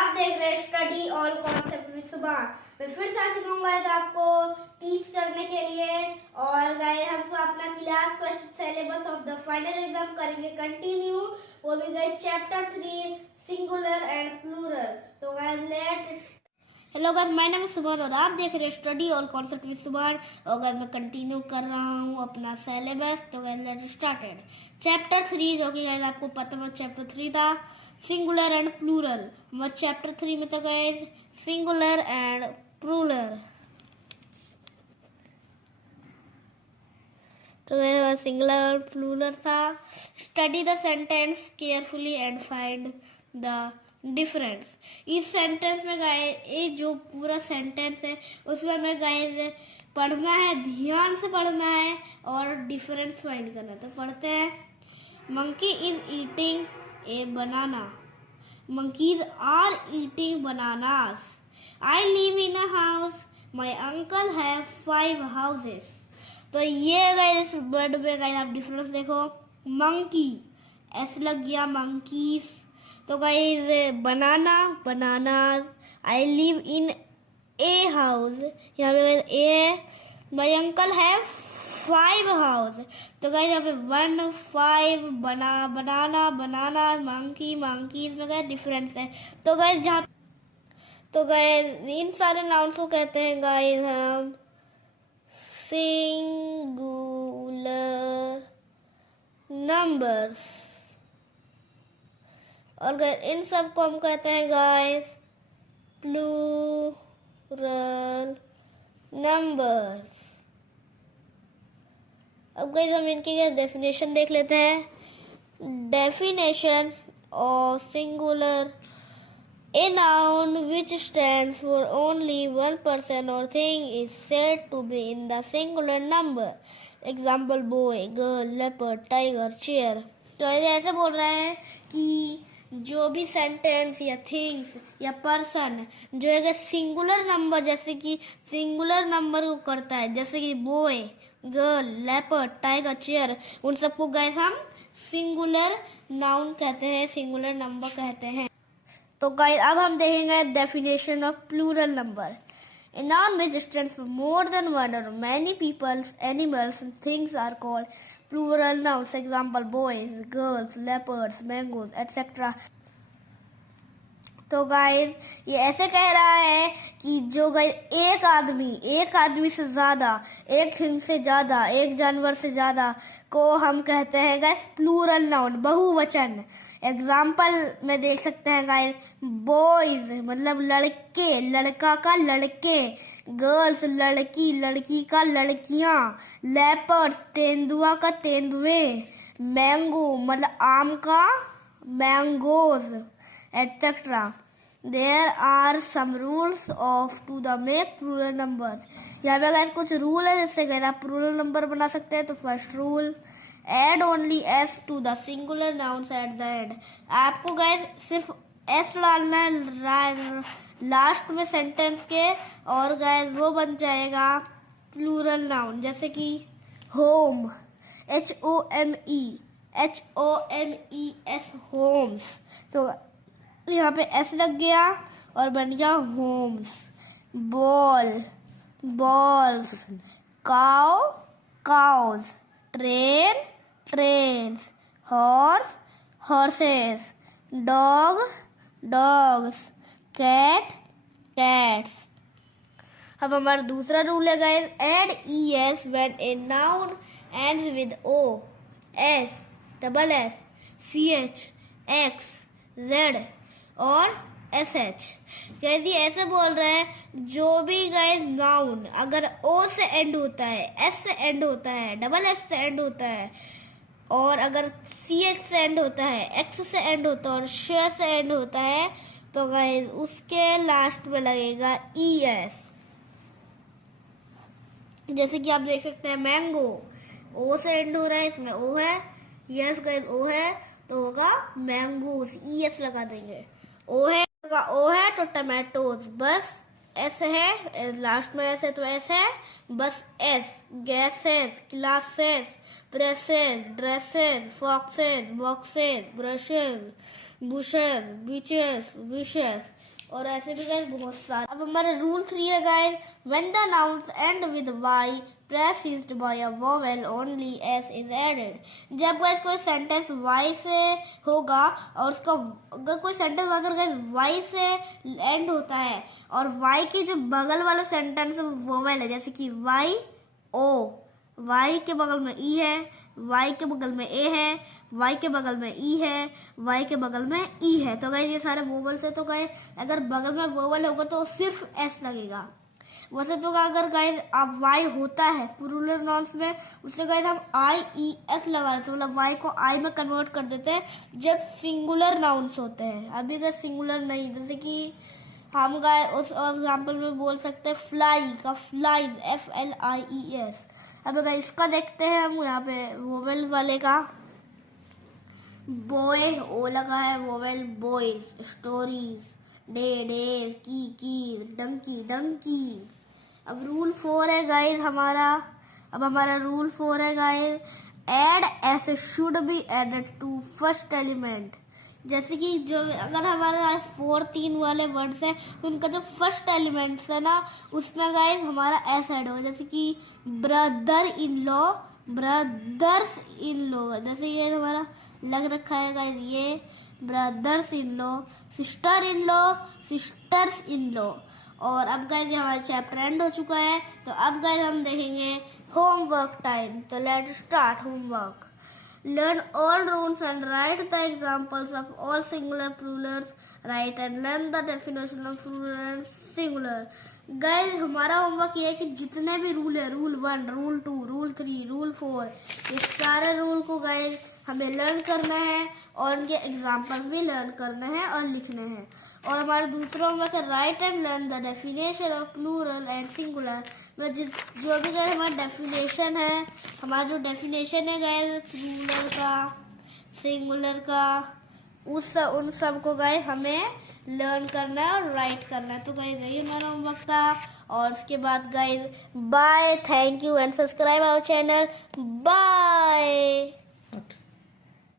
आप देख रहे हैं स्टडी ऑल कॉन्सेप्ट विद सुभान। मैं फिर से आ चुका हूँ गाइस आपको टीच करने के लिए। और गाइस हम अपना class first syllabus of the final exam करेंगे कंटिन्यू। वो भी guys chapter 3 singular and plural. तो guys let's hello guys, my name is Subhan और आप देख रहे हैं स्टडी ऑल कॉन्सेप्ट विद सुभान। और गाइस मैं कंटिन्यू कर रहा हूँ अपना सिलेबस। तो गाइस लेट्स स्टार्टेड चैप्टर 3, जो कि गाइस आपको पता है चैप्टर 3 था सिंगुलर एंड प्लूरल। हमारे चैप्टर 3 में तो गाइस सिंगुलर एंड प्लूरल। तो गाइस सिंगुलर और प्लूरल था। Study the sentence carefully and find the difference. इस सेंटेंस में गाइस ये जो पूरा सेंटेंस है उसमें हमें गाइस पढ़ना है, ध्यान से पढ़ना है और डिफरेंस फाइंड करना। तो पढ़ते हैं। Monkey is eating A banana. Monkeys are eating bananas. I live in a house. My uncle have 5 houses. तो ये गाइस वर्ड में गाइस आप डिफरेंस देखो। मंकी ऐसे लग गया मंकीज। तो guys banana bananas. I live in a house, यहाँ पे गाइस ए है। My uncle have 5 house. तो गाइस यहाँ पे 1 5 बनाना बनाना मंकी मंकीज में गाइस डिफरेंस है। तो गाइस जहाँ तो गाइस इन सारे नाउन्स को कहते हैं गाइस हम सिंगुलर नंबर्स। और गाइस इन सब को हम कहते हैं गाइस प्लूरल नंबर्स। अब गाइस हम इनकी डेफिनेशन देख लेते हैं। Definition of singular, a noun which stands for only one person और thing is said to be in the singular number. Example boy, girl, leopard, tiger, chair. तो ऐसे बोल रहे हैं कि जो भी सेंटेंस या थिंग्स या पर्सन जो है सिंगुलर नंबर, जैसे कि सिंगुलर नंबर को करता है, जैसे कि boy, girl, leopard, tiger, chair, उन सबको गाइस हम सिंगुलर नाउन कहते हैं, सिंगुलर नंबर कहते हैं। तो गाइस अब हम देखेंगे definition of plural number. A noun which stands for more than one or many peoples, animals, and things are called plural nouns. Example: boys, girls, leopards, mangoes, etc. तो guys ये ऐसे कह रहा है कि जो गाइस एक आदमी से ज्यादा, एक थिंग से ज्यादा, एक जानवर से ज्यादा को हम कहते हैं गाइस प्लूरल नाउन, बहुवचन। एग्जाम्पल में देख सकते हैं गाइस बॉयज मतलब लड़के, लड़का का लड़के, गर्ल्स लड़की, लड़की का लड़कियां, लेपर्ड्स तेंदुआ का तेंदुए, मैंगो मतलब आम का mangoes, etc. There are some rules of to the make plural numbers. यहाँ पे गाइस कुछ रूल है जिससे गाइस आप प्लूरल नंबर बना सकते हैं। तो first rule, add only s to the singular nouns at the end. आपको गाइस सिर्फ s डालना है लास्ट में सेंटेंस के और गाइस वो बन जाएगा प्लूरल नाउन। जैसे कि होम, HOMES होम्स। तो यहाँ पे एस लग गया और बन गया homes. Ball, balls, cow, cows, train, trains, horse, horses, dog, dogs, cat, cats. अब हमारा दूसरा रूल है guys, add ES when a noun ends with O, S, double S, CH, X, Z और SH। यदि ऐसे बोल रहे हैं जो भी गाइस नाउन अगर O से एंड होता है, S से एंड होता है, डबल S से एंड होता है और अगर CH से एंड होता है, X से एंड होता है और श से एंड होता है, तो गाइस उसके लास्ट में लगेगा ES। जैसे कि आप देख सकते हैं मैंगो, O से एंड हो रहा है, इसमें O है, यस गाइस O है तो होगा मैंगोज, ES लगा देंगे। O है तो टमाटोज, बस S है लास्ट में S है तो S है, बस S। Gases, classes, presses, dresses, foxes, boxes, brushes, bushes, beaches, wishes, और ऐसे भी गाइस बहुत सारे। अब हमारा रूल 3 है guys, when the nouns end with Y preceded by a vowel only S is added. जब गाइस कोई सेंटेंस वाई से होगा और उसका अगर कोई सेंटेंस अगर गाइस वाई से एंड होता है और वाई के जो बगल वाला सेंटेंस वोवेल है, जैसे कि वाई ओ, वाई के बगल में ई है, वाई के बगल में ए है, वाई के बगल में ई है, वाई के बगल में ई है, तो गाइस ये सारे वोवेल्स है। तो गाइस अगर बगल में वोवेल होगा तो सिर्फ एस लगेगा। वैसे तो अगर गाइस अब वाई होता है प्लूरल नाउन्स में, उससे गाइस हम आई ई एस लगा देते हैं, मतलब वाई को आई में कन्वर्ट कर देते हैं जब सिंगुलर नाउन्स होते हैं। अभी अगर सिंगुलर नहीं, जैसे कि हम गाइस उस एग्जाम्पल में बोल सकते हैं फ्लाई का फ्लाइज FLIES। अब अगर इसका देखते हैं हम यहाँ पे वोवेल वाले का, बॉय ओ लगा है vowel, boys, stories, day days, की डंकी डंकी। अब रूल 4 है गाइस हमारा, अब हमारा रूल 4 है guys, add S should be added to first element. जैसे कि जो अगर हमारे 4 3 वाले वर्ड्स है तो उनका जो फर्स्ट एलिमेंट्स है ना उसमें गाइस हमारा एस ऐड होगा। जैसे कि brother in law, brothers in law, जैसे ये हमारा लग रखा है गाइस, ये brothers in law, sister in law, sisters in law. और अब गाइस ये हमारा चैप्टर एंड हो चुका है, तो अब गाइस हम देखेंगे होमवर्क टाइम। तो let's start homework. Learn all rules and write the examples of all singular plurals. Write and learn the definition of plural and singular. Guys हमारा होमवर्क ये है कि जितने भी रूल है, रूल 1, रूल 2, रूल 3, रूल 4, ये सारे रूल को गाइस हमें लर्न करना है और उनके एग्जाम्पल्स भी लर्न करने हैं और लिखने हैं। और हमारा दूसरा होमवर्क है write and learn the definition of plural and singular. में जो भी गाइस हमारा डेफिनेशन है, हमारा जो डेफिनेशन है गाइस प्लूरल का, सिंगुलर का, उन सब को गाइस हमें लर्न करना है और राइट करना है। तो गाइस यही हमारा होमवर्क था। और उसके बाद guys bye, thank you and subscribe our channel. Bye.